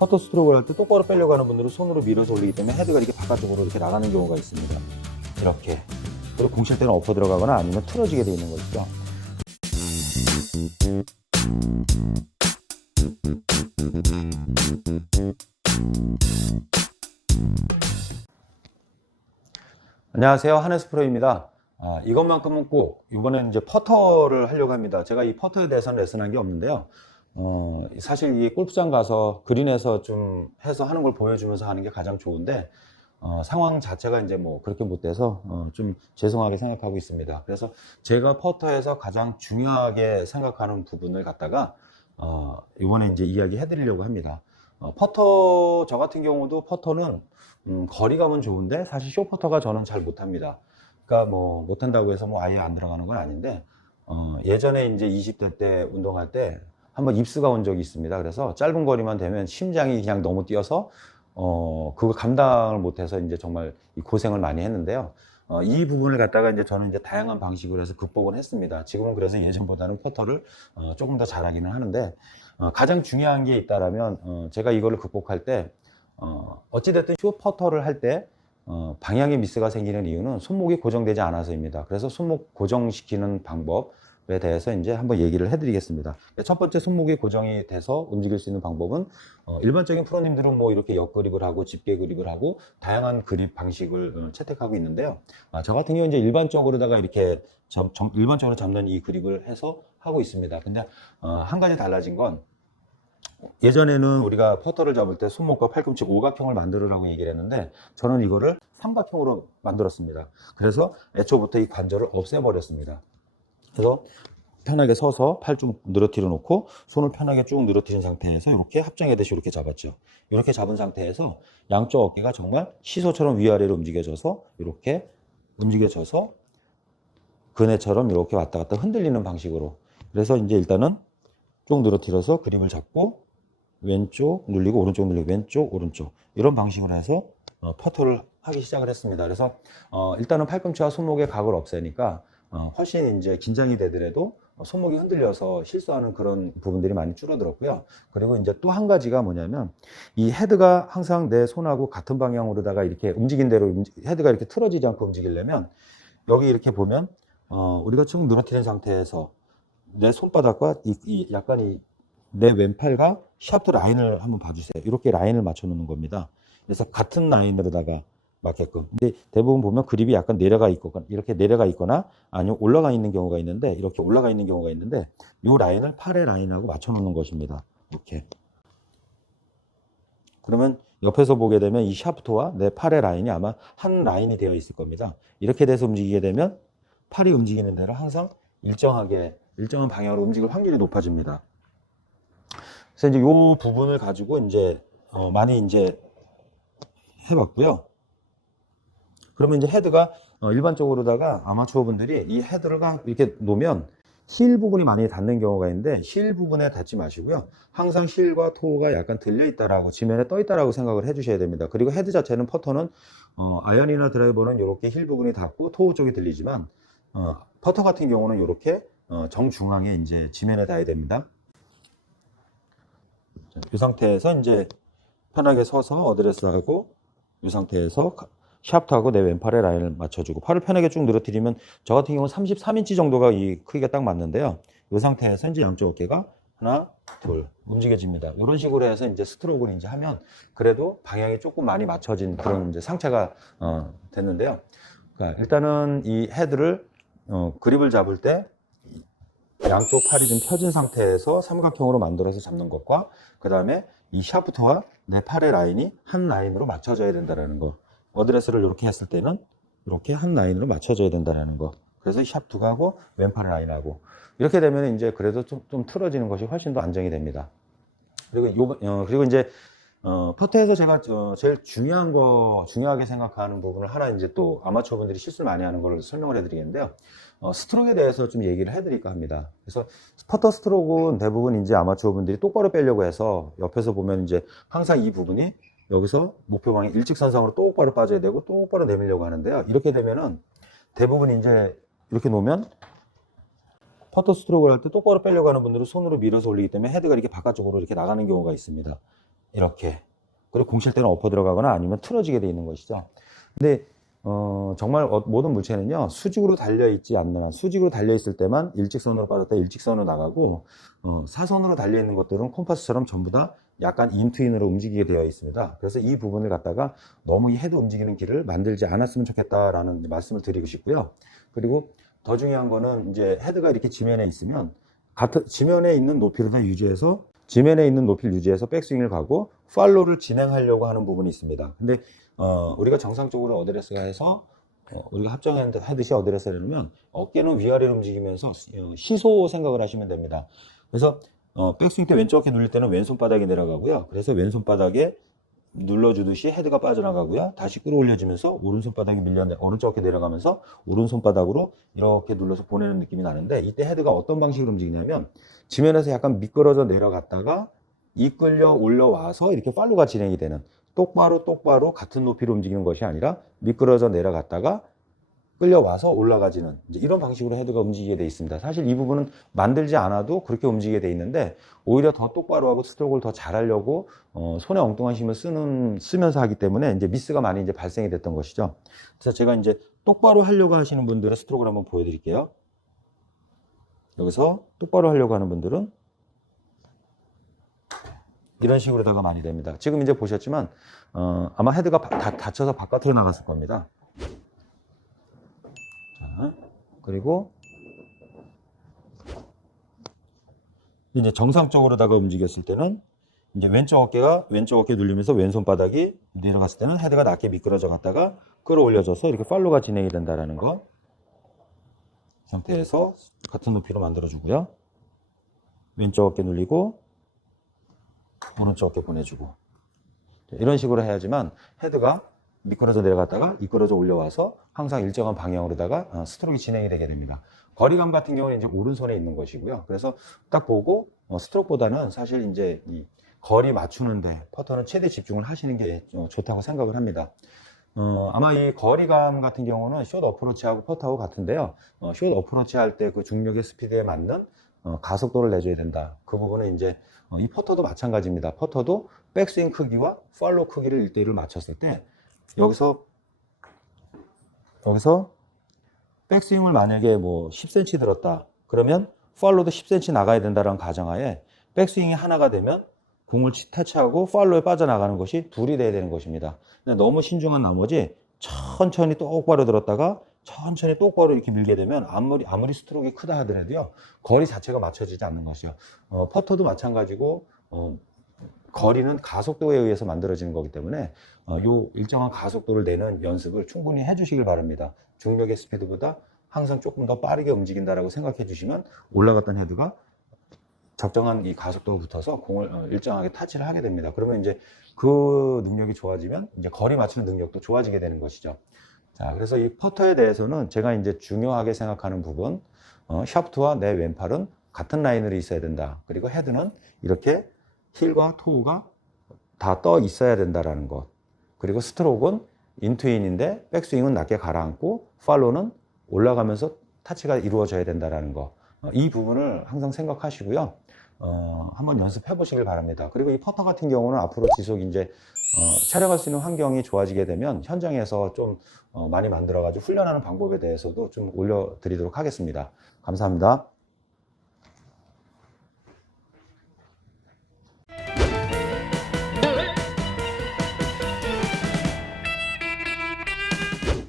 퍼터 스트로크를 할 때 똑바로 빼려고 하는 분들은 손으로 밀어서 올리기 때문에 헤드가 이렇게 바깥쪽으로 이렇게 나가는 경우가 있습니다. 이렇게. 그리고 공 칠 때는 엎어 들어가거나 아니면 틀어지게 되어 있는 것이죠. 안녕하세요, 한혜수 프로입니다. 이것만큼은 꼭 이번에는 이제 퍼터를 하려고 합니다. 제가 이 퍼터에 대해서는 레슨한 게 없는데요. 사실 이 골프장 가서 그린에서 좀 해서 하는 걸 보여주면서 하는 게 가장 좋은데 상황 자체가 이제 뭐 그렇게 못 돼서 좀 죄송하게 생각하고 있습니다. 그래서 제가 퍼터에서 가장 중요하게 생각하는 부분을 갖다가 이번에 이제 이야기 해드리려고 합니다. 퍼터, 저 같은 경우도 퍼터는 거리감은 좋은데 사실 쇼퍼터가 저는 잘 못합니다. 그러니까 뭐 못한다고 해서 뭐 아예 안 들어가는 건 아닌데 예전에 이제 20대 때 운동할 때 한번 입수가 온 적이 있습니다. 그래서 짧은 거리만 되면 심장이 그냥 너무 뛰어서 그거 감당을 못해서 이제 정말 고생을 많이 했는데요. 이 부분을 갖다가 이제 저는 이제 다양한 방식으로 해서 극복을 했습니다. 지금은 그래서 예전보다는 퍼터를 조금 더 잘하기는 하는데 가장 중요한 게 있다라면 제가 이거를 극복할 때 어찌됐든 쇼 퍼터를 할 때 방향의 미스가 생기는 이유는 손목이 고정되지 않아서입니다. 그래서 손목 고정시키는 방법에 대해서 이제 한번 얘기를 해드리겠습니다. 첫 번째, 손목이 고정이 돼서 움직일 수 있는 방법은 일반적인 프로님들은 뭐 이렇게 옆그립을 하고 집게 그립을 하고 다양한 그립 방식을 채택하고 있는데요. 저 같은 경우 이제 일반적으로다가 이렇게 일반적으로 잡는 이 그립을 해서 하고 있습니다. 근데 한 가지 달라진 건 예전에는 우리가 퍼터를 잡을 때 손목과 팔꿈치 오각형을 만들으라고 얘기를 했는데 저는 이거를 삼각형으로 만들었습니다. 그래서 애초부터 이 관절을 없애버렸습니다. 그래서 편하게 서서 팔 좀 늘어뜨려 놓고 손을 편하게 쭉 늘어뜨린 상태에서 이렇게 합장하듯이 이렇게 잡았죠. 이렇게 잡은 상태에서 양쪽 어깨가 정말 시소처럼 위아래로 움직여져서 이렇게 움직여져서 그네처럼 이렇게 왔다 갔다 흔들리는 방식으로. 그래서 이제 일단은 쭉 늘어뜨려서 그립을 잡고 왼쪽 눌리고 오른쪽 눌리고 왼쪽 오른쪽 이런 방식으로 해서 퍼터를 하기 시작을 했습니다. 그래서 일단은 팔꿈치와 손목의 각을 없애니까 훨씬 이제 긴장이 되더라도 손목이 흔들려서 실수하는 그런 부분들이 많이 줄어들었고요. 그리고 이제 또 한 가지가 뭐냐면 이 헤드가 항상 내 손하고 같은 방향으로다가 이렇게 움직인 대로 헤드가 이렇게 틀어지지 않고 움직이려면 여기 이렇게 보면 우리가 쭉 늘어뜨린 상태에서 내 손바닥과 약간 내 왼팔과 샤프트 라인을 한번 봐주세요. 이렇게 라인을 맞춰 놓는 겁니다. 그래서 같은 라인으로다가 맞게끔. 근데 대부분 보면 그립이 약간 내려가 있거나 이렇게 내려가 있거나 아니면 올라가 있는 경우가 있는데 이렇게 올라가 있는 경우가 있는데 이 라인을 팔의 라인하고 맞춰 놓는 것입니다. 이렇게. 그러면 옆에서 보게 되면 이 샤프트와 내 팔의 라인이 아마 한 라인이 되어 있을 겁니다. 이렇게 돼서 움직이게 되면 팔이 움직이는 대로 항상 일정한 방향으로 움직일 확률이 높아집니다. 그래서 이제 이 부분을 가지고 이제 많이 이제 해봤고요. 그러면 이제 헤드가 일반적으로다가 아마추어 분들이 이 헤드를 이렇게 놓으면 힐 부분이 많이 닿는 경우가 있는데 힐 부분에 닿지 마시고요. 항상 힐과 토가 약간 들려 있다라고 지면에 떠 있다라고 생각을 해주셔야 됩니다. 그리고 헤드 자체는 퍼터는 아이언이나 드라이버는 이렇게 힐 부분이 닿고 토 쪽이 들리지만 퍼터 같은 경우는 이렇게 정중앙에 이제 지면에 닿아야 됩니다. 이 상태에서 이제 편하게 서서 어드레스하고 이 상태에서 샤프트하고 내 왼팔의 라인을 맞춰주고 팔을 편하게 쭉 늘어뜨리면 저 같은 경우는 33인치 정도가 이 크기가 딱 맞는데요. 이 상태에서 이제 양쪽 어깨가 하나, 둘 움직여집니다. 이런 식으로 해서 이제 스트로크를 이제 하면 그래도 방향이 조금 많이 맞춰진 그런 이제 상체가 됐는데요. 그러니까 일단은 이 헤드를 그립을 잡을 때 양쪽 팔이 좀 펴진 상태에서 삼각형으로 만들어서 잡는 것과 그 다음에 이 샤프트와 내 팔의 라인이 한 라인으로 맞춰져야 된다는 거. 어드레스를 이렇게 했을 때는 이렇게 한 라인으로 맞춰져야 된다는 거. 그래서 샤프트가 하고 왼팔의 라인하고 이렇게 되면 이제 그래도 좀 틀어지는 것이 훨씬 더 안정이 됩니다. 그리고 이제 퍼터에서 제가 제일 중요하게 생각하는 부분을 하나 이제 또 아마추어 분들이 실수를 많이 하는 걸 설명을 해드리겠는데요. 스트로크에 대해서 좀 얘기를 해드릴까 합니다. 그래서 퍼터 스트로크는 대부분 이제 아마추어 분들이 똑바로 빼려고 해서 옆에서 보면 이제 항상 이 부분이 여기서 목표 방향 일직선상으로 똑바로 빠져야 되고 똑바로 내밀려고 하는데요. 이렇게 되면은 대부분 이제 이렇게 놓으면 퍼터 스트로크를 할 때 똑바로 빼려고 하는 분들은 손으로 밀어서 올리기 때문에 헤드가 이렇게 바깥쪽으로 이렇게 나가는 경우가 있습니다. 이렇게. 그리고 공 칠 때는 엎어 들어가거나 아니면 틀어지게 돼 있는 것이죠. 근데 정말 모든 물체는요, 수직으로 달려있지 않는 한, 수직으로 달려있을 때만 일직선으로 빠졌다 일직선으로 나가고, 사선으로 달려있는 것들은 콤파스처럼 전부 다 약간 인투인으로 움직이게 되어 있습니다. 그래서 이 부분을 갖다가 너무 이 헤드 움직이는 길을 만들지 않았으면 좋겠다라는 말씀을 드리고 싶고요. 그리고 더 중요한 거는 이제 헤드가 이렇게 지면에 있으면, 지면에 있는 높이를 다 유지해서, 지면에 있는 높이를 유지해서 백스윙을 가고, 팔로우를 진행하려고 하는 부분이 있습니다. 근데 우리가 정상적으로 어드레스가 해서 우리가 합정하듯이 어드레스를 해놓으면 어깨는 위아래로 움직이면서 시소 생각을 하시면 됩니다. 그래서 백스윙 때 왼쪽 어깨 눌릴 때는 왼손바닥이 내려가고요. 그래서 왼손바닥에 눌러주듯이 헤드가 빠져나가고요. 다시 끌어올려지면서 오른손바닥이 오른쪽 어깨 내려가면서 오른손바닥으로 이렇게 눌러서 보내는 느낌이 나는데, 이때 헤드가 어떤 방식으로 움직이냐면 지면에서 약간 미끄러져 내려갔다가 이끌려 올려와서 이렇게 팔로우가 진행이 되는, 똑바로 같은 높이로 움직이는 것이 아니라 미끄러져 내려갔다가 끌려와서 올라가지는 이제 이런 방식으로 헤드가 움직이게 돼 있습니다. 사실 이 부분은 만들지 않아도 그렇게 움직이게 돼 있는데, 오히려 더 똑바로 하고 스트로크를 더 잘하려고 손에 엉뚱한 힘을 쓰면서 하기 때문에 이제 미스가 많이 이제 발생이 됐던 것이죠. 그래서 제가 이제 똑바로 하려고 하시는 분들의 스트로크를 한번 보여드릴게요. 여기서 똑바로 하려고 하는 분들은 이런 식으로다가 많이 됩니다. 지금 이제 보셨지만 아마 헤드가 닫혀서 바깥으로 나갔을 겁니다. 자, 그리고 이제 정상적으로다가 움직였을 때는 이제 왼쪽 어깨 눌리면서 왼손바닥이 내려갔을 때는 헤드가 낮게 미끄러져 갔다가 끌어올려져서 이렇게 팔로우가 진행이 된다라는 거 상태에서 같은 높이로 만들어주고요. 왼쪽 어깨 눌리고 오른쪽 어깨 보내주고, 이런 식으로 해야지만 헤드가 미끄러져 내려갔다가 이끌어져 올려와서 항상 일정한 방향으로다가 스트로크가 진행이 되게 됩니다. 거리감 같은 경우는 이제 오른손에 있는 것이고요. 그래서 딱 보고 스트로크보다는 사실 이제 이 거리 맞추는데 퍼터는 최대 집중을 하시는 게 좋다고 생각을 합니다. 아마 이 거리감 같은 경우는 숏 어프로치하고 퍼터하고 같은데요. 숏 어프로치 할 때 그 중력의 스피드에 맞는 가속도를 내줘야 된다. 그 부분은 이제 이 퍼터도 마찬가지입니다. 퍼터도 백스윙 크기와 팔로우 크기를 1대1을 맞췄을 때 여기서 백스윙을 만약에 뭐 10cm 들었다 그러면 팔로우도 10cm 나가야 된다는 가정하에 백스윙이 하나가 되면 공을 터치하고 팔로우에 빠져나가는 것이 둘이 돼야 되는 것입니다. 근데 너무 신중한 나머지 천천히 똑바로 들었다가 천천히 똑바로 이렇게 밀게 되면 아무리 스트로크가 크다 하더라도요, 거리 자체가 맞춰지지 않는 것이요. 퍼터도 마찬가지고 거리는 가속도에 의해서 만들어지는 거기 때문에 요 일정한 가속도를 내는 연습을 충분히 해주시길 바랍니다. 중력의 스피드보다 항상 조금 더 빠르게 움직인다라고 생각해 주시면 올라갔던 헤드가 적정한 이 가속도가 붙어서 공을 일정하게 타치를 하게 됩니다. 그러면 이제 그 능력이 좋아지면 이제 거리 맞추는 능력도 좋아지게 되는 것이죠. 자, 그래서 이 퍼터에 대해서는 제가 이제 중요하게 생각하는 부분, 샤프트와 내 왼팔은 같은 라인으로 있어야 된다. 그리고 헤드는 이렇게 힐과 토우가 다 떠 있어야 된다라는 것. 그리고 스트로크는 인투인인데 백스윙은 낮게 가라앉고 팔로우는 올라가면서 타치가 이루어져야 된다라는 것. 이 부분을 항상 생각하시고요. 한번 연습해 보시길 바랍니다. 그리고 이 퍼터 같은 경우는 앞으로 지속 이제 촬영할 수 있는 환경이 좋아지게 되면 현장에서 좀 많이 만들어 가지고 훈련하는 방법에 대해서도 좀 올려드리도록 하겠습니다. 감사합니다.